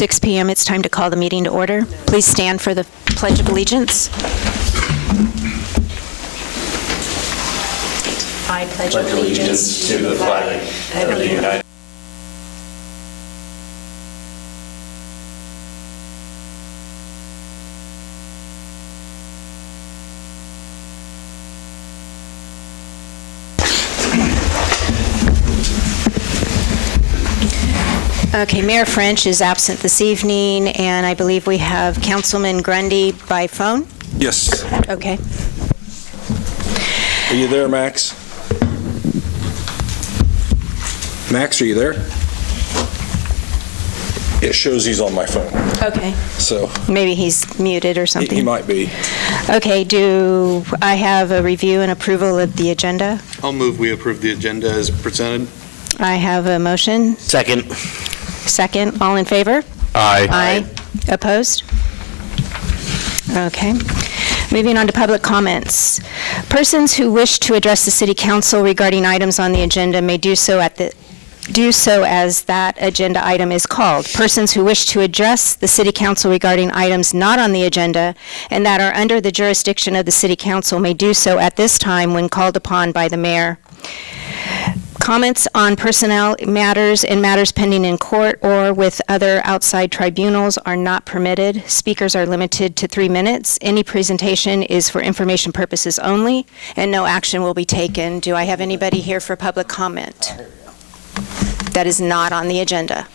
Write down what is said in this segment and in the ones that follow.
6 p.m. It's time to call the meeting to order. Please stand for the Pledge of Allegiance. I pledge allegiance to the flag of the United States. Okay, Mayor French is absent this evening, and I believe we have Councilman Grundy by phone? Yes. Okay. Are you there, Max? Max, are you there? It shows he's on my phone. Okay. So maybe he's muted or something. He might be. Okay, do I have a review and approval of the agenda? I'll move we approve the agenda as presented. I have a motion. Second. Second. All in favor? Aye. Aye. Opposed? Okay. Moving on to public comments. Persons who wish to address the City Council regarding items on the agenda may do so as that agenda item is called. Persons who wish to address the City Council regarding items not on the agenda and that are under the jurisdiction of the City Council may do so at this time when called upon by the mayor. Comments on personnel matters and matters pending in court or with other outside tribunals are not permitted. Speakers are limited to 3 minutes. Any presentation is for information purposes only, and no action will be taken. Do I have anybody here for public comment? That is not on the agenda.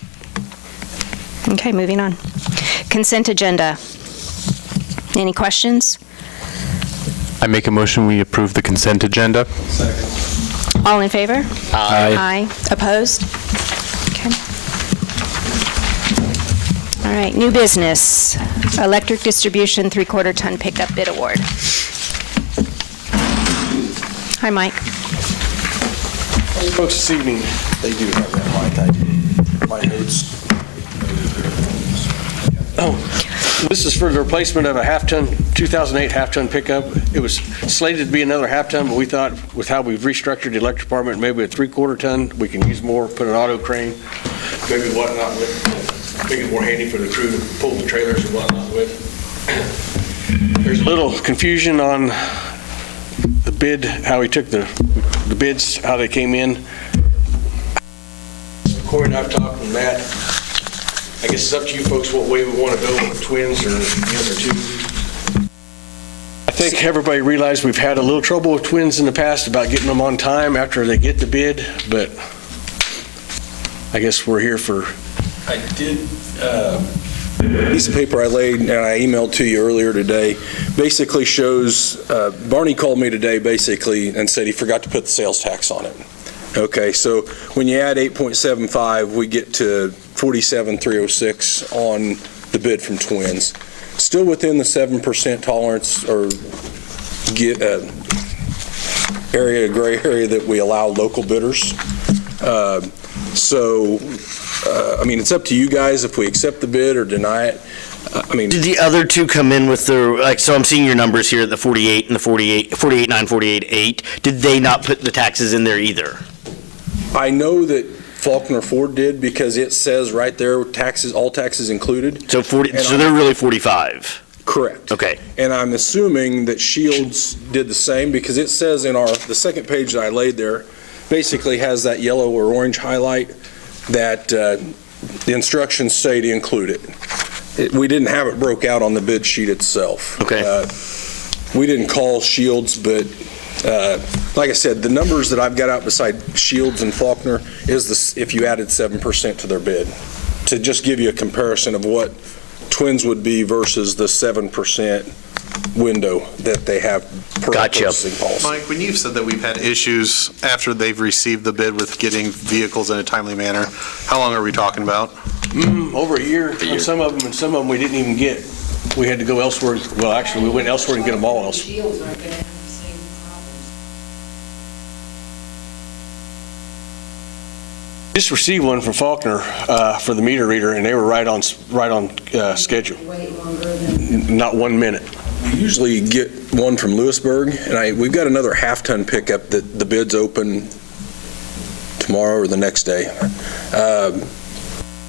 Okay, moving on. Consent agenda. Any questions? I make a motion we approve the consent agenda. Second. All in favor? Aye. Aye. Opposed? Okay. All right, new business. Electric distribution 3/4 ton pickup bid award. Hi, Mike. Folks, this evening, they do have that mic. My notes. Oh, this is for the replacement of a half-ton, 2008 half-ton pickup. It was slated to be another half-ton, but we thought with how we've restructured the electric department, maybe a 3/4 ton, we can use more, put an auto crane, maybe whatnot with, make it more handy for the crew to pull the trailers and whatnot with. There's a little confusion on the bid, how he took the bids, how they came in. Corey and I've talked with Matt. I guess it's up to you folks what way we want to go with twins or the other two. I think everybody realized we've had a little trouble with twins in the past about getting them on time after they get the bid, but I guess we're here for. I did. Piece of paper I laid and I emailed to you earlier today basically shows, Barney called me today basically and said he forgot to put the sales tax on it. Okay, so when you add 8.75, we get to 47,306 on the bid from Twins. Still within the 7% tolerance or gray area that we allow local bidders. I mean, it's up to you guys if we accept the bid or deny it. I mean, did the other two come in with their, so I'm seeing your numbers here, the 48 and the 48.9, 48.8. Did they not put the taxes in there either? I know that Faulkner Ford did because it says right there, taxes, all taxes included. So so they're really 45. Correct. Okay. And I'm assuming that Shields did the same because it says in the second page that I laid there, basically has that yellow or orange highlight that the instructions say to include it. We didn't have it broke out on the bid sheet itself. Okay. We didn't call Shields, but like I said, the numbers that I've got out beside Shields and Faulkner is this, if you added 7% to their bid, to just give you a comparison of what Twins would be versus the 7% window that they have per purchasing policy. Mike, when you've said that we've had issues after they've received the bid with getting vehicles in a timely manner, how long are we talking about? Over a year on some of them, and some of them we didn't even get. We had to go elsewhere. Well, actually, we went elsewhere and get them all else. Shields aren't going to have the same problems. Just received one from Faulkner for the meter reader, and they were right on schedule. Wait longer than. Not 1 minute. We usually get one from Lewisburg, and we've got another half-ton pickup that the bid's open tomorrow or the next day.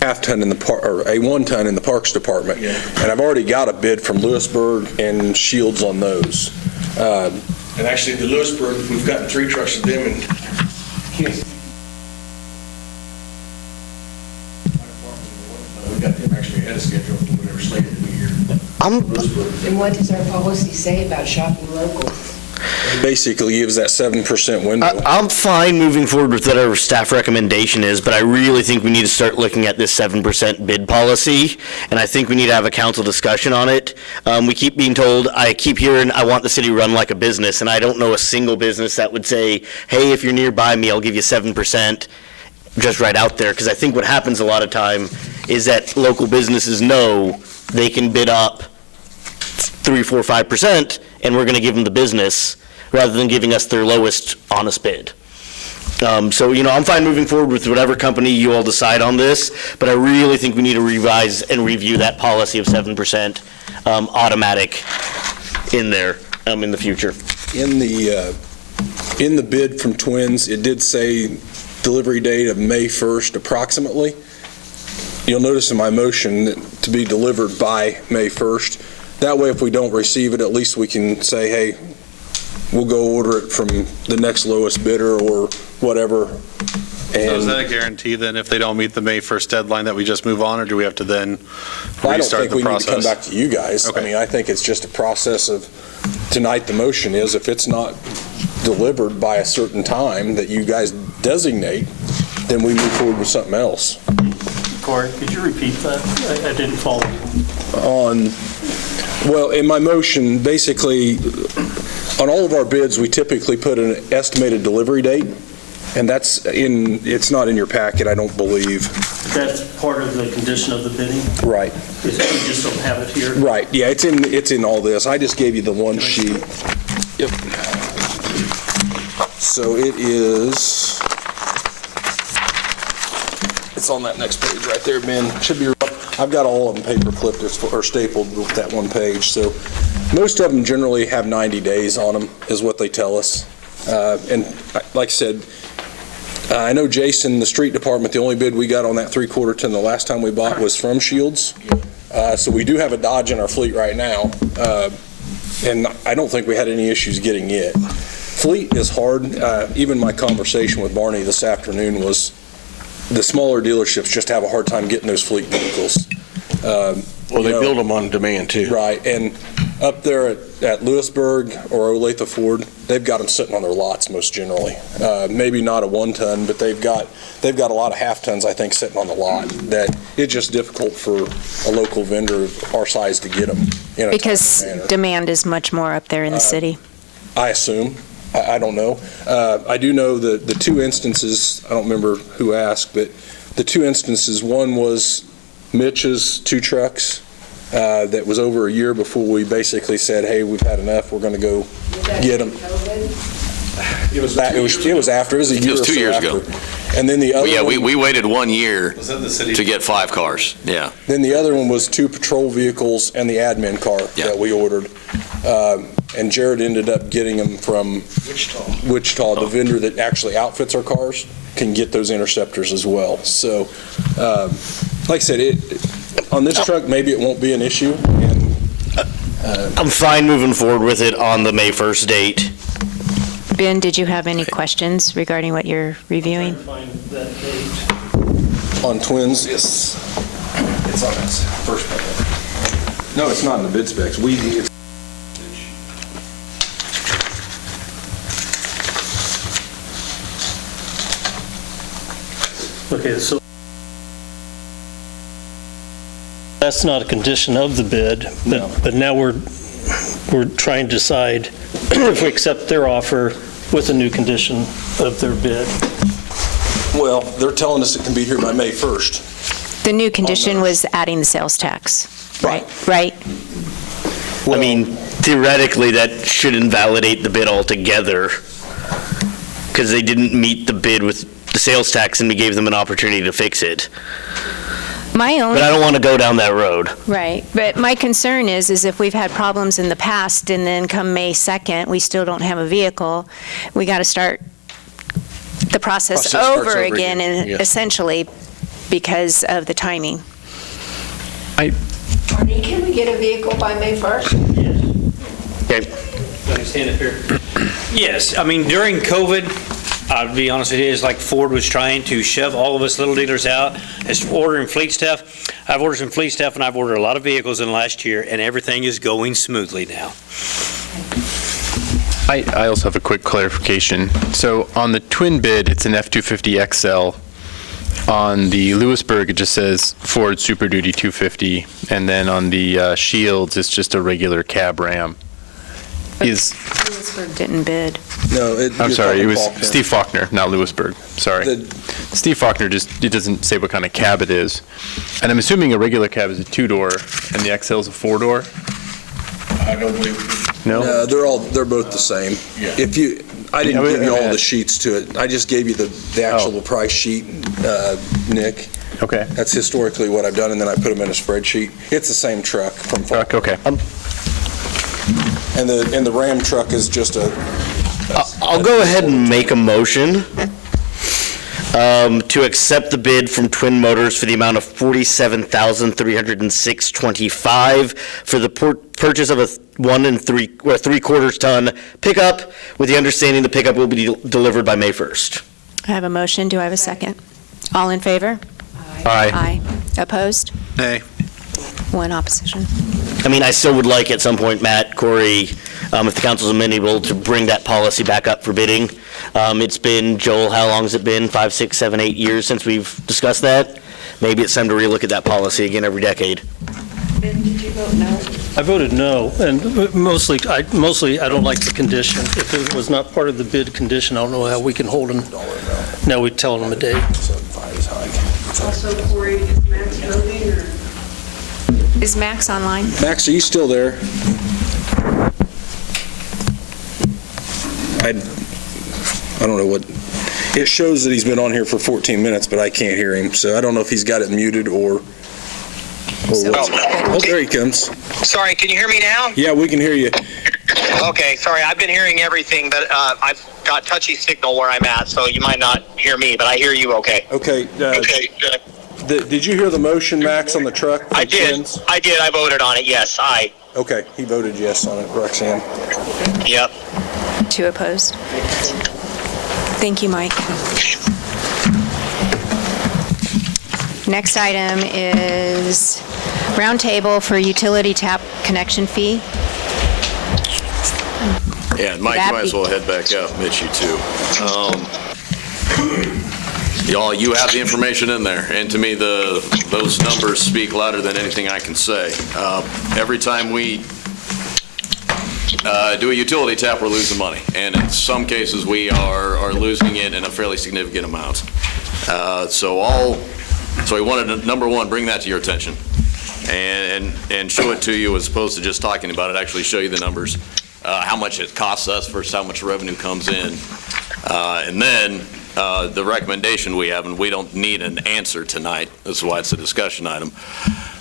half-ton in the or a 1-ton in the Parks Department. Yeah. And I've already got a bid from Lewisburg and Shields on those. And actually, the Lewisburg, we've gotten 3 trucks of them, and we got them actually ahead of schedule from when they were slated to be here. Lewisburg. And what does our policy say about shopping local? It basically gives that 7% window. I'm fine moving forward with whatever staff recommendation is, but I really think we need to start looking at this 7% bid policy, and I think we need to have a council discussion on it. We keep being told, I keep hearing, I want the city run like a business, and I don't know a single business that would say, hey, if you're nearby me, I'll give you 7%, just right out there, because I think what happens a lot of time is that local businesses know they can bid up 3, 4, 5%, and we're going to give them the business rather than giving us their lowest honest bid. So, I'm fine moving forward with whatever company you all decide on this, but I really think we need to revise and review that policy of 7% automatic in there in the future. In the bid from Twins, it did say delivery date of May 1st approximately. You'll notice in my motion that to be delivered by May 1st. That way, if we don't receive it, at least we can say, hey, we'll go order it from the next lowest bidder or whatever. So is that a guarantee then if they don't meet the May 1st deadline that we just move on, or do we have to then I don't restart think the we need to come process? back to you guys. Okay. I mean, I think it's just a process of, tonight the motion is if it's not delivered by a certain time that you guys designate, then we move forward with something else. Corey, could you repeat that? I didn't follow. Well, in my motion, basically, on all of our bids, we typically put an estimated delivery date, and it's not in your packet, I don't believe. That's part of the condition of the bidding? Right. We just don't have it here? Right, yeah, it's in all this. I just gave you the one sheet. Yep. So it is, it's on that next page right there, Ben. Should be, I've got all of them paper clipped or stapled with that one page. So most of them generally have 90 days on them, is what they tell us. And like I said, I know Jason, the street department, the only bid we got on that 3/4 ton the last time we bought was from Shields. So we do have a Dodge in our fleet right now. And I don't think we had any issues getting it. Fleet is hard. Even my conversation with Barney this afternoon was the smaller dealerships just have a hard time getting those fleet vehicles. Well, they build them on demand, too. Right, and up there at Lewisburg or Olathe Ford, they've got them sitting on their lots most generally. Maybe not a 1-ton, but they've got a lot of half-tons, I think, sitting on the lot that it's just difficult for a local vendor of our size to get them in a Because timely manner. demand is much more up there in the city. I assume. I don't know. I do know the 2 instances, I don't remember who asked, but the 2 instances, one was Mitch's 2 trucks that was over a year before we basically said, hey, we've had enough, we're going to go get them. It was after, it was a year or so after. It was 2 years ago. And then the other Yeah, one, we waited 1 year to get 5 cars, yeah. then the other one was 2 patrol vehicles and the admin car Yeah. that we ordered. And Jared ended up getting them from Wichita, the vendor that actually outfits our cars, can get those interceptors as well. So, like I said, on this truck, maybe it won't be an issue. And I'm fine moving forward with it on the May 1st date. Ben, did you have any questions regarding what you're reviewing? Find that date. on Twins, it's on this first page. No, it's not in the bid specs. Okay, so that's not a condition of the bid, but now we're trying to decide if we accept their offer with a new condition of their bid. Well, they're telling us it can be here by May 1st. The new condition was adding the sales tax, right? Right? I mean, theoretically, that should invalidate the bid altogether, because they didn't meet the bid with the sales tax, and we gave them an opportunity to fix it. My only. But I don't want to go down that road. Right, but my concern is if we've had problems in the past, and then come May 2nd, we still don't have a vehicle, we got to start the process Process starts over over again, again, and yeah. essentially because of the timing. Arnie, can we get a vehicle by May 1st? Okay. Stand up here. Yes, I mean, during COVID, I'll be honest with you, it's like Ford was trying to shove all of us little dealers out. As ordering fleet stuff, I've ordered some fleet stuff, and I've ordered a lot of vehicles in the last year, and everything is going smoothly now. I also have a quick clarification. So on the twin bid, it's an F-250 XL. On the Lewisburg, it just says Ford Super Duty 250, and then on the Shields, it's just a regular cab Ram. Lewisburg didn't bid. No, I'm sorry, it was Faulkner. Steve Faulkner, not Lewisburg. Sorry. Steve Faulkner it doesn't say what kind of cab it is. And I'm assuming a regular cab is a 2-door and the XL is a 4-door? I don't believe. No? No, they're both the same. Yeah. I didn't give you all the sheets to it. I just gave you the actual price sheet, Nick. Okay. That's historically what I've done, and then I put them in a spreadsheet. It's the same truck from Faulkner. Okay. And the Ram truck is just I'll go ahead and make a motion to accept the bid from Twin Motors for the amount of $47,306.25 for the purchase of a 1 3/4 ton pickup, with the understanding the pickup will be delivered by May 1st. I have a motion. Do I have a second? All in favor? Aye. Aye. Opposed? Nay. One opposition. I mean, I still would like at some point, Matt, Corey, if the council's amenable, to bring that policy back up for bidding. It's been, Joel, how long has it been? 5, 6, 7, 8 years since we've discussed that? Maybe it's time to relook at that policy again every decade. Ben, did you vote no? I voted no, and mostly I don't like the condition. If it was not part of the bid condition, I don't know how we can hold them. Now we tell them a date. Also, Corey, is Max voting or? Is Max online? Max, are you still there? I don't know what, it shows that he's been on here for 14 minutes, but I can't hear him, so I don't know if he's got it muted or what. Oh, there he comes. Sorry, can you hear me now? Yeah, we can hear you. Okay, sorry, I've been hearing everything, but I've got touchy signal where I'm at, so you might not hear me, but I hear you okay. Okay. Did you hear the motion, Max, on the truck? I did. I voted on it, yes, aye. Okay, he voted yes on it, Roxanne. Yep. 2 opposed. Thank you, Mike. Next item is roundtable for utility tap connection fee. Yeah, and Mike, you might as well head back up, Mitch, you too. Y'all, you have the information in there, and to me, those numbers speak louder than anything I can say. Every time we do a utility tap, we're losing money, and in some cases, we are losing it in a fairly significant amount. So we wanted to, number one, bring that to your attention and show it to you as opposed to just talking about it, actually show you the numbers, how much it costs us versus how much revenue comes in. And then the recommendation we have, and we don't need an answer tonight, that's why it's a discussion item,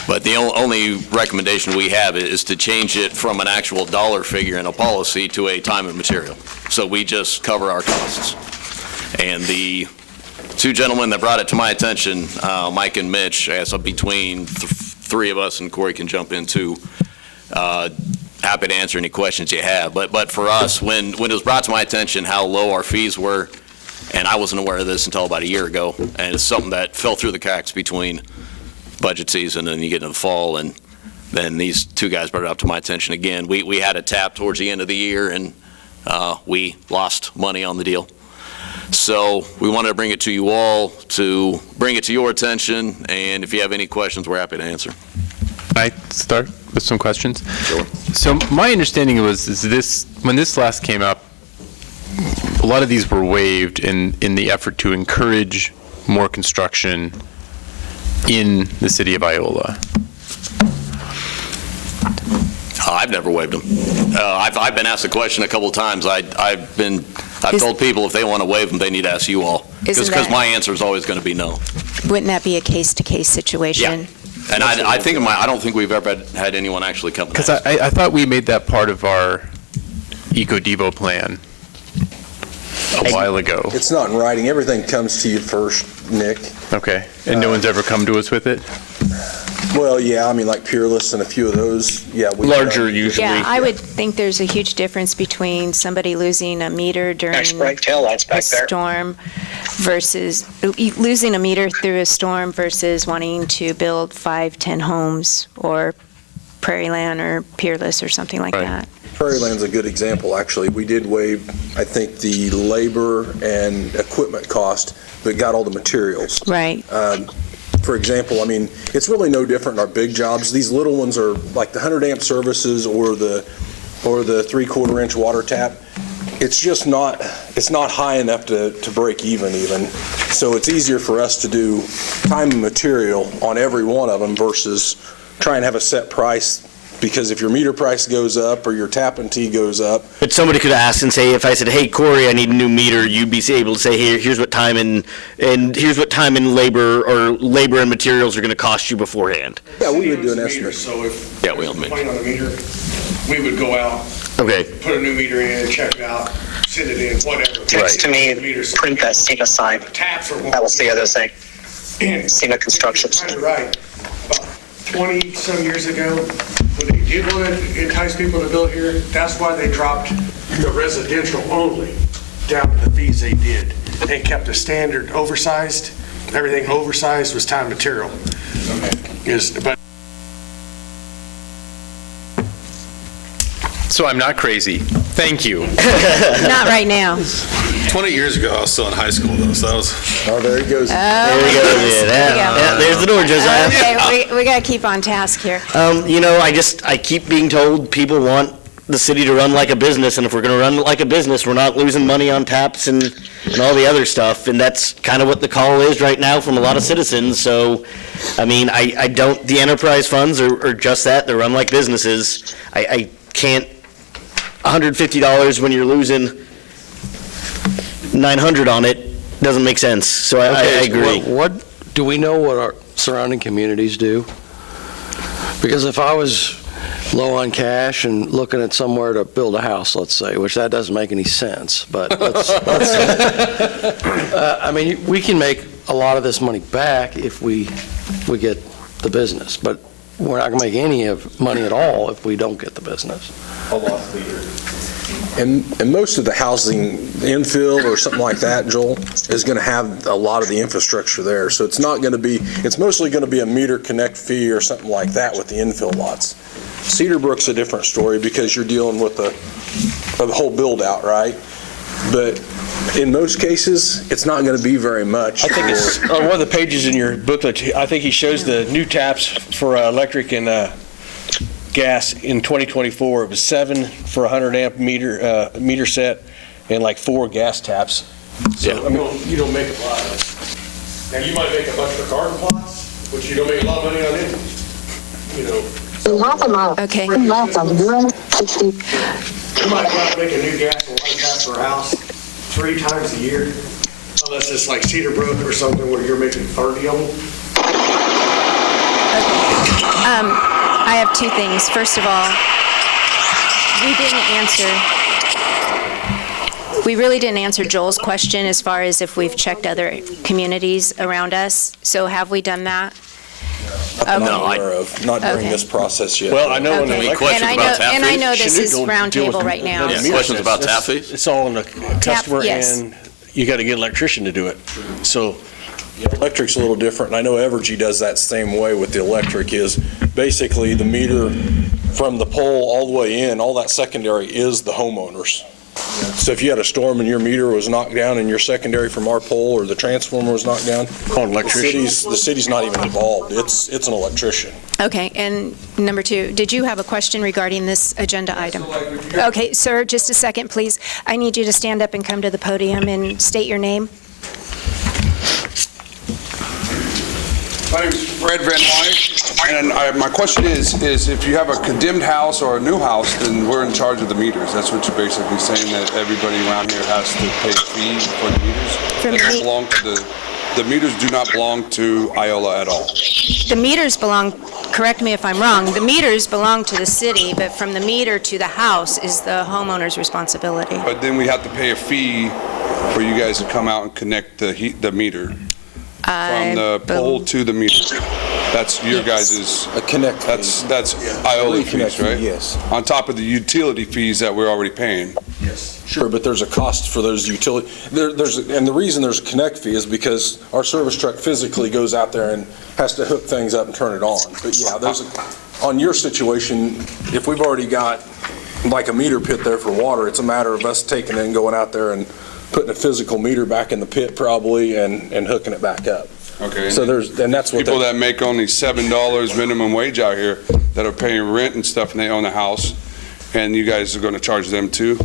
but the only recommendation we have is to change it from an actual dollar figure in a policy to a time and material. So we just cover our costs. And the 2 gentlemen that brought it to my attention, Mike and Mitch, as between 3 of us, and Corey can jump in too, happy to answer any questions you have. But for us, when it was brought to my attention how low our fees were, and I wasn't aware of this until about a year ago, and it's something that fell through the cracks between budget season and you get into the fall, and then these 2 guys brought it up to my attention again. We had a tap towards the end of the year, and we lost money on the deal. So we wanted to bring it to you all, to bring it to your attention, and if you have any questions, we're happy to answer. Can I start with some questions? Sure. So my understanding was when this last came up, a lot of these were waived in the effort to encourage more construction in the city of Iola. I've never waived them. I've been asked the question a couple of times. I've told people if they want to waive them, they need to ask you all. Because my answer is always going to be no. Wouldn't that be a case-to-case situation? Yeah. And I don't think we've ever had anyone actually come. Because I thought we made that part of our Eco-Devo plan a while ago. It's not in writing. Everything comes to you first Nick. Okay. And no one's ever come to us with it? Well, yeah, I mean, like Peerless and a few of those, yeah. Larger usually. Yeah, I would think there's a huge difference between somebody losing a meter during Nice bright taillights a back there. storm versus, losing a meter through a storm versus wanting to build 5, 10 homes, or Prairie Land or Peerless or something like that. Prairie Land's a good example, actually. We did waive, I think, the labor and equipment cost, but got all the materials. Right. For example, I mean, it's really no different in our big jobs. These little ones are like the 100 amp services or the 3/4 inch water tap. It's just not, it's not high enough to break even. So it's easier for us to do time and material on every one of them versus try and have a set price, because if your meter price goes up or your tap and T goes up. But somebody could ask and say, if I said, hey, Corey, I need a new meter, you'd be able to say, here's what time and here's what time and labor and materials are going to cost you beforehand. Yeah, we would do an estimate. So if Yeah, we there's a don't make- complaint on the meter, we would go out, Okay. put a new meter in, check it out, send it in, whatever. Text to me, Meter, so print that SEMA sign. the taps are. That was the other thing. And SEMA Constructions. You're right. About 20-some years ago, when they did want to entice people to build here, that's why they dropped the residential only down to the fees they did. They kept the standard oversized. Everything oversized was time and material. But So I'm not crazy. Thank you. Not right now. 20 years ago, I was still in high school, though, so that was... Oh, there he goes. There we go. Yeah, there's the door, Josiah. Okay, we got to keep on task here. I keep being told people want the city to run like a business, and if we're going to run like a business, we're not losing money on taps and all the other stuff, and that's kind of what the call is right now from a lot of citizens. So, I mean, I don't, the enterprise funds are just that, they're run like businesses. I can't, $150 when you're losing $900 on it doesn't make sense, so I agree. What, do we know what our surrounding communities do? Because if I was low on cash and looking at somewhere to build a house, let's say, which that doesn't make any sense, but I mean, we can make a lot of this money back if we get the business, but we're not going to make any money at all if we don't get the business. And most of the housing infill or something like that, Joel, is going to have a lot of the infrastructure there. So it's not going to be, it's mostly going to be a meter connect fee or something like that with the infill lots. Cedar Brook's a different story because you're dealing with the whole build out, right? But in most cases, it's not going to be very much. I think it's on one of the pages in your booklet, I think he shows the new taps for electric and gas in 2024. It was 7 for 100 amp meter set and like 4 gas taps. So, I mean, you don't make a lot of it. Now, you might make a bunch for garden plots, but you don't make a lot of money on it, you know. Okay. You might go out and make a new gas and water tap for a house 3 times a year, unless it's like Cedar Brook or something where you're making 30 of them. I have 2 things. First of all, we really didn't answer Joel's question as far as if we've checked other communities around us. So have we done that? Not during this process yet. Well, I know when Okay. the questions about tap And I fees? know this is Chanute don't deal roundtable with right now. the Yeah, questions about tap fees? It's all on the customer, yes. and you got to get an electrician to do it. So, Electric's a little different, and I know Evergy does that same way with the electric, is basically the meter from the pole all the way in, all that secondary is the homeowners. So if you had a storm and your meter was knocked down and your secondary from our pole or the transformer was knocked down, call an electrician. the city's not even involved. It's an electrician. Okay, and number 2, did you have a question regarding this agenda item? Okay, sir, just a second, please. I need you to stand up and come to the podium and state your name. My name is Fred Van Wyk, and my question is if you have a condemned house or a new house, then we're in charge of the meters. That's what you're basically saying, that everybody around here has to pay a fee for the meters? The meters do not belong to Iola at all. The meters belong, correct me if I'm wrong, the meters belong to the city, but from the meter to the house is the homeowner's responsibility. But then we have to pay a fee for you guys to come out and connect the meter. From the pole to the meter. That's your guys'. A connect fee. That's Iola fees, right? Yes. On top of the utility fees that we're already paying. Yes. Sure, but there's a cost for those utility, and the reason there's a connect fee is because our service truck physically goes out there and has to hook things up and turn it on. But yeah, on your situation, if we've already got like a meter pit there for water, it's a matter of us taking it and going out there and putting a physical meter back in the pit probably and hooking it back up. Okay. So that's what people that make only $7 minimum wage out here that are paying rent and stuff, and they own a house, and you guys are going to charge them too?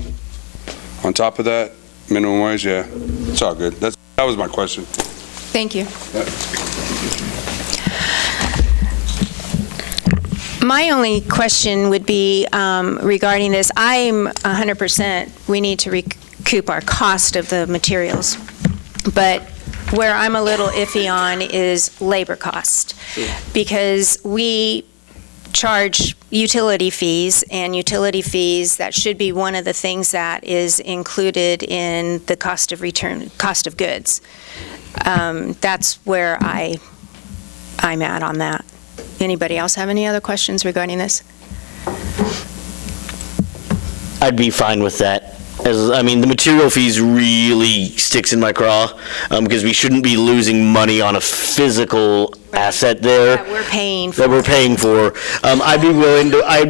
On top of that, minimum wage, yeah, it's all good. That was my question. Thank you. My only question would be regarding this. I'm 100%, we need to recoup our cost of the materials. But where I'm a little iffy on is labor cost. Because we charge utility fees, and utility fees, that should be one of the things that is included in the cost of goods. That's where I'm at on that. Anybody else have any other questions regarding this? I'd be fine with that. The material fees really sticks in my craw, because we shouldn't be losing money on a physical asset there. That we're paying for. That we're paying for. I'd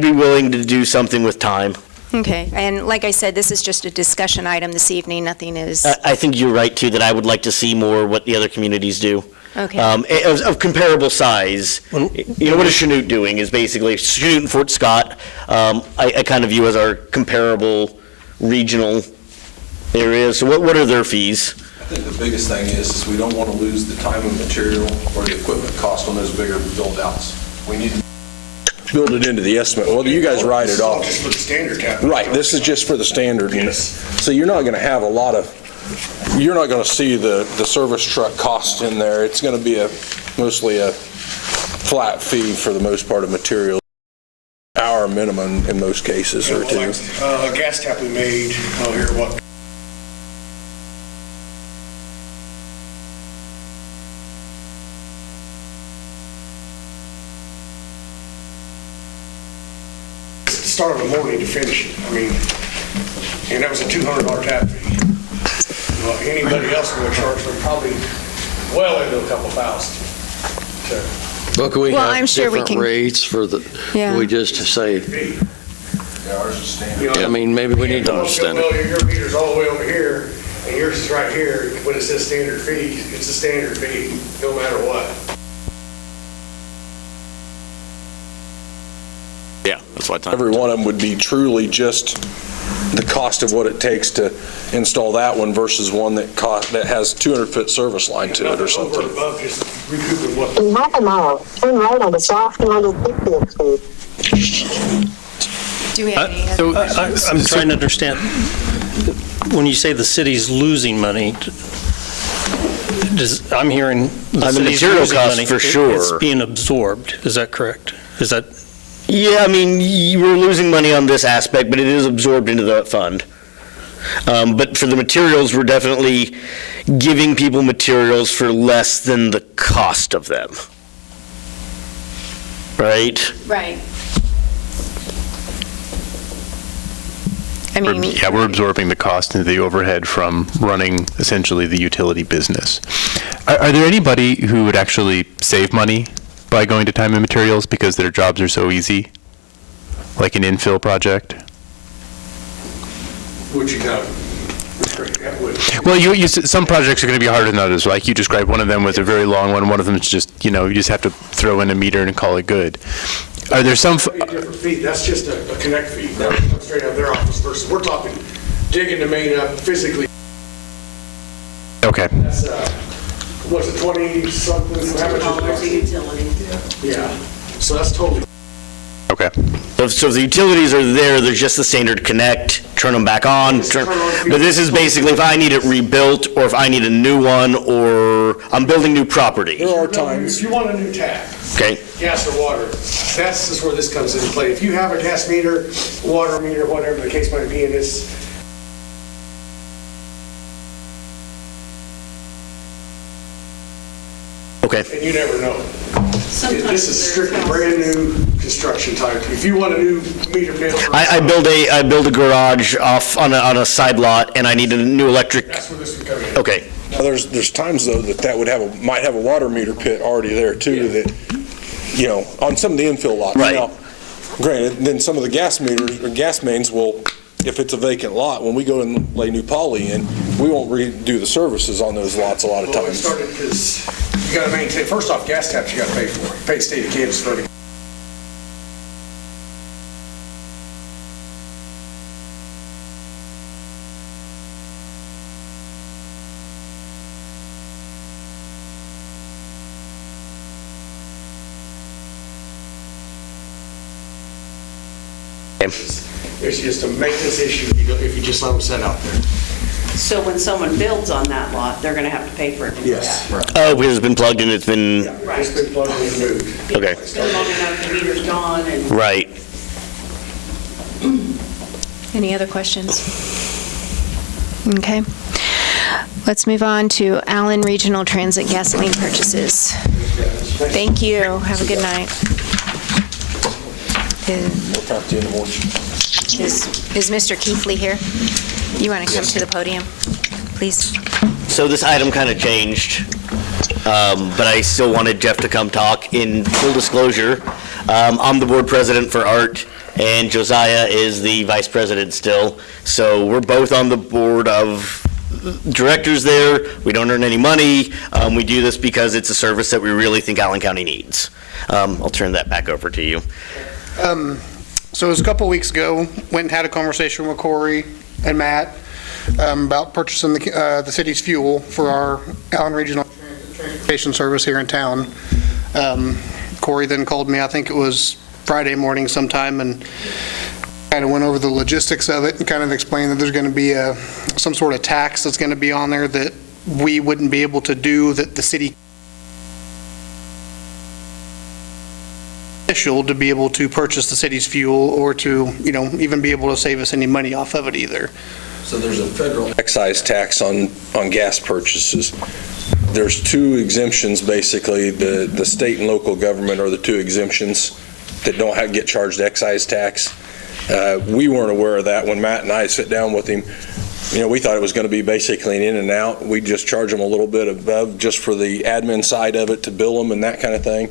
be willing to do something with time. Okay, and like I said, this is just a discussion item this evening, nothing is. I think you're right, too, that I would like to see more what the other communities do. Okay. Of comparable size. What is Chanute doing is basically, Chanute and Fort Scott, I kind of view as our comparable regional areas. So what are their fees? I think the biggest thing is we don't want to lose the time and material or the equipment cost on those bigger build-outs. We need to build it into the estimate. Well, you guys write it off. Just for the standard cap. Right, this is just for the standard. Yes. So you're not going to have you're not going to see the service truck cost in there. It's going to be mostly a flat fee for the most part of material. Hour minimum in most cases, or two. A gas tap we made, what? Start of the morning to finish it. And that was a $200 tap fee. Well, anybody else would charge them probably well into a couple thousand. So. Well, can we have I'm sure different rates for the, Yeah. we just say, Yeah, ours is standard. maybe we need to understand it. Well, your meter's all the way over here, and yours is right here. When it says standard fee, it's a standard fee, no matter what. Yeah, that's why time. Every one of them would be truly just the cost of what it takes to install that one versus one that has 200-foot service line to it or something. Over and above just recouping what. In half a mile, turn right on the south 250th Street. Do we have any other questions? I'm trying to understand, when you say the city's losing money, I'm hearing the On the city's material losing cost, money. for sure. It's being absorbed, is that correct? Is that? Yeah, we're losing money on this aspect, but it is absorbed into the fund. But for the materials, we're definitely giving people materials for less than the cost of them. Right? Right. We're absorbing the cost into the overhead from running essentially the utility business. Are there anybody who would actually save money by going to time and materials because their jobs are so easy, like an infill project? Would you know? Well, some projects are going to be harder than others. Like you described, one of them was a very long one. One of them is just, you just have to throw in a meter and call it good. Are there some? Different fee. That's just a connect fee. That would come straight out of their office versus we're talking digging the main up physically. Okay. That's what's it, 20 something? How much is it? Yeah. So that's totally. Okay. So if the utilities are there, there's just the standard connect, turn them back on. But this is basically if I need it rebuilt, or if I need a new one, or I'm building new property. There are times. If you want a new tap, okay, gas or water, that's just where this comes into play. If you have a gas meter, water meter, whatever the case might be, and it's Okay. And you never know. Sometimes This is strictly brand new construction type. If you want a new meter pit. I build a garage off on a side lot, and I need a new electric. That's where this would come in. Okay. Now, there's times, though, that might have a water meter pit already there, too, that, you know, on some of the infill lots. Right. Now, granted, then some of the gas meters, or gas mains will, if it's a vacant lot, when we go and lay new poly in, we won't redo the services on those lots a lot of Well, it times. started because you got to maintain, first off, gas taps you got to pay for. Pay the state of Kansas for it. It's just a maintenance issue if you just let them sit out there. So when someone builds on that lot, they're going to have to pay for it. Yes. Oh, because it's been plugged in, it's been, It's been plugged and moved. okay. It's been long enough, the meter's gone, and Right. Any other questions? Okay. Let's move on to Allen Regional Transit gasoline purchases. Thank you. Have a good night. We'll talk to you in the morning. Is Mr. Keithley here? You want to come to the podium, please? So this item kind of changed, but I still wanted Jeff to come talk. In full disclosure, I'm the board president for Art, and Josiah is the vice president still. So we're both on the board of directors there. We don't earn any money. We do this because it's a service that we really think Allen County needs. I'll turn that back over to you. So it was a couple weeks ago, went and had a conversation with Corey and Matt about purchasing the city's fuel for our Allen Regional Transportation Service here in town. Corey then called me, I think it was Friday morning sometime, and kind of went over the logistics of it and kind of explained that there's going to be some sort of tax that's going to be on there that we wouldn't be able to do, that the city to be able to purchase the city's fuel or to, you know, even be able to save us any money off of it either. So there's a federal excise tax on gas purchases. There's two exemptions, basically. The state and local government are the two exemptions that don't get charged excise tax. We weren't aware of that when Matt and I sit down with him. You know, we thought it was going to be basically an in and out. We just charge them a little bit above just for the admin side of it to bill them and that kind of thing.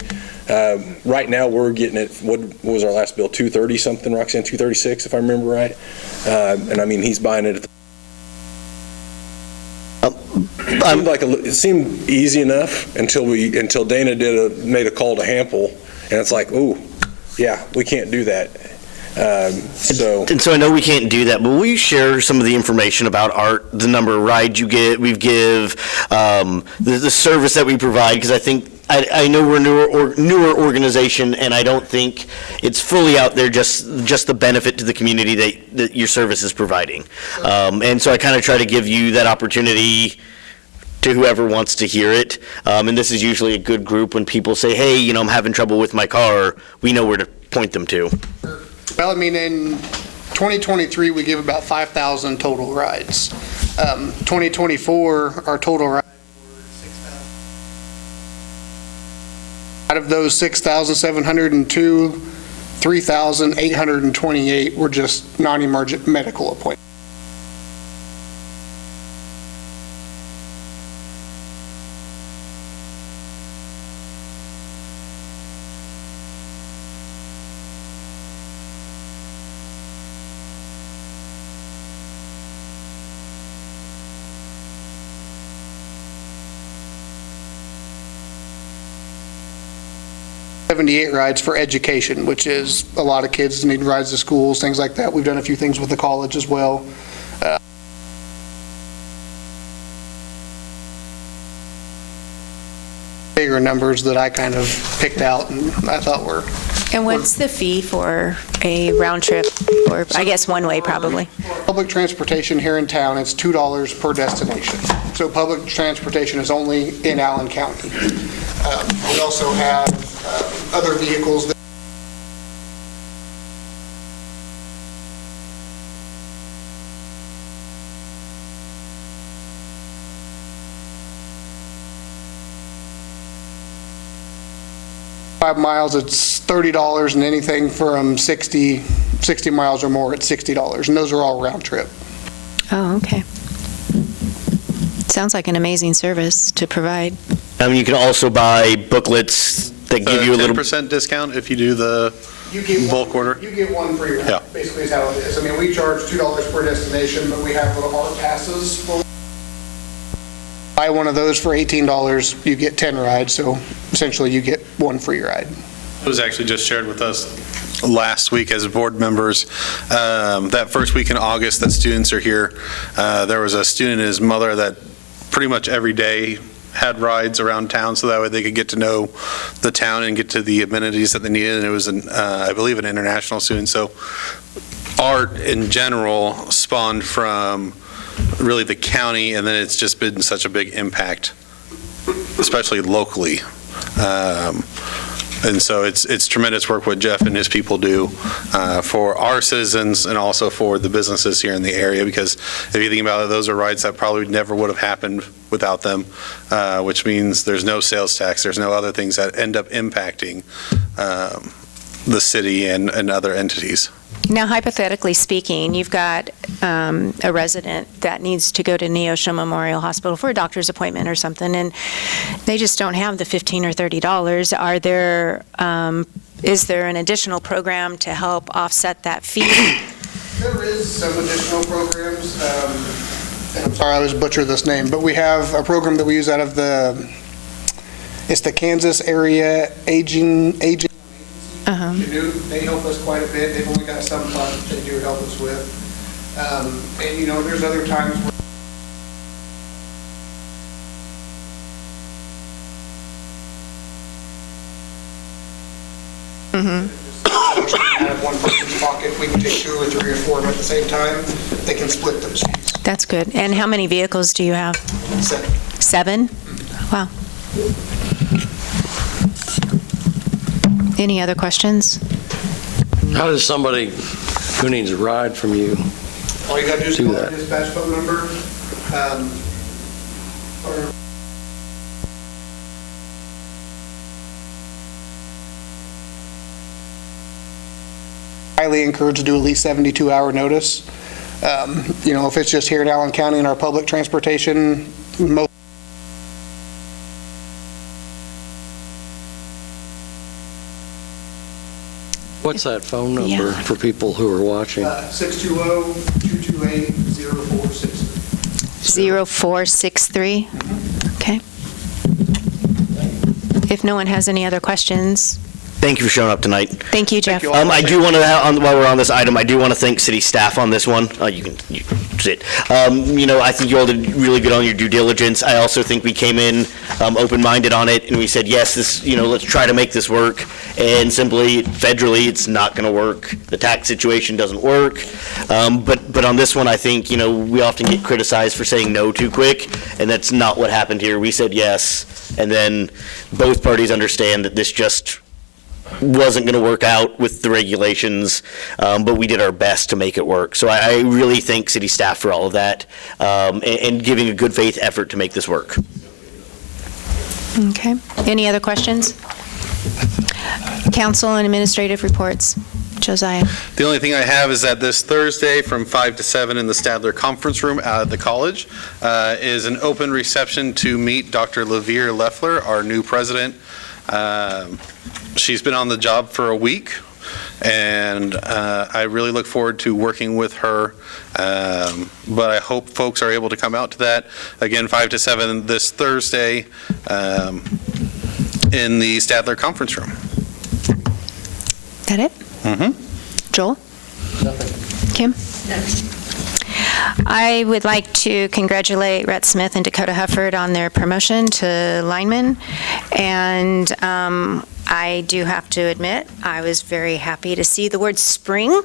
Right now, we're getting it, what was our last bill, 230 something, Roxanne, 236 if I remember right? And I mean, he's buying it at it seemed easy enough until Dana made a call to Hample, and it's like, ooh, yeah, we can't do that. And so I know we can't do that, but will you share some of the information about Art, the number of rides we give, the service that we provide? Because I think, I know we're a newer organization, and I don't think it's fully out there, just the benefit to the community that your service is providing. And so I kind of try to give you that opportunity to whoever wants to hear it. And this is usually a good group when people say, hey, you know, I'm having trouble with my car, we know where to point them to. Well, I mean, in 2023, we give about 5,000 total rides. 2024, our total rides were 6,000. Out of those 6,702, 3,828 were just non-emergent medical appointments. $78 rides for education, which is a lot of kids need rides to schools, things like that. We've done a few things with the college as well. Bigger numbers that I kind of picked out and I thought were. And what's the fee for a round trip, or I guess one way probably? Public transportation here in town, it's $2 per destination. So public transportation is only in Allen County. We also have other vehicles that 5 miles, it's $30, and anything from 60 miles or more, it's $60, and those are all round trip. Oh, okay. Sounds like an amazing service to provide. You can also buy booklets that give you a little... 10% discount if you do the bulk order? You get one free ride, Yeah. basically is how it is. I mean, we charge $2 per destination, but we have little art passes. Buy one of those for $18, you get 10 rides, so essentially you get one free ride. It was actually just shared with us last week as board members. That first week in August that students are here, there was a student and his mother that pretty much every day had rides around town so that way they could get to know the town and get to the amenities that they needed. And it was, I believe, an international student. So art in general spawned from really the county, and then it's just been such a big impact, especially locally. And so it's tremendous work what Jeff and his people do for our citizens and also for the businesses here in the area, because if you think about it, those are rides that probably never would have happened without them, which means there's no sales tax, there's no other things that end up impacting the city and other entities. Now, hypothetically speaking, you've got a resident that needs to go to Neosho Memorial Hospital for a doctor's appointment or something, and they just don't have the $15 or $30. Are there, is there an additional program to help offset that fee? There is some additional programs. And I'm sorry, I always butcher this name, but we have a program that we use out of it's the Kansas Area Aging. They help us quite a bit. They've only got some funds that they do help us with. And, there's other times where out of one person's pocket, we can take 2 or 3 or 4 of them at the same time. They can split those fees. That's good. And how many vehicles do you have? 7. 7? Wow. Any other questions? How does somebody who needs a ride from you All you got to do is do call that? the dispatch phone number. Or highly encouraged to do at least 72-hour notice. If it's just here in Allen County in our public transportation, most What's that phone number for people who are watching? 620-228-0463. 0463? Okay. If no one has any other questions. Thank you for showing up tonight. Thank you, Jeff. I do want to, while we're on this item, I do want to thank city staff on this one. You can sit. I think you all did really good on your due diligence. I also think we came in open-minded on it, and we said, yes, this, let's try to make this work. And simply, federally, it's not going to work. The tax situation doesn't work. But on this one, I think, we often get criticized for saying no too quick, and that's not what happened here. We said yes, and then both parties understand that this just wasn't going to work out with the regulations, but we did our best to make it work. So I really thank city staff for all of that and giving a good faith effort to make this work. Okay. Any other questions? Council and administrative reports. Josiah. The only thing I have is that this Thursday from 5 to 7 in the Stadler Conference Room out at the college is an open reception to meet Dr. Levere Leffler, our new president. She's been on the job for a week, and I really look forward to working with her, but I hope folks are able to come out to that. Again, 5 to 7 this Thursday in the Stadler Conference Room. That it? Mm-hmm. Joel? Nothing. Kim? I would like to congratulate Rhett Smith and Dakota Hufford on their promotion to lineman. And I do have to admit, I was very happy to see the word spring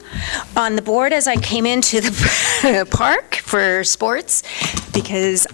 on the board as I came into the park for sports, because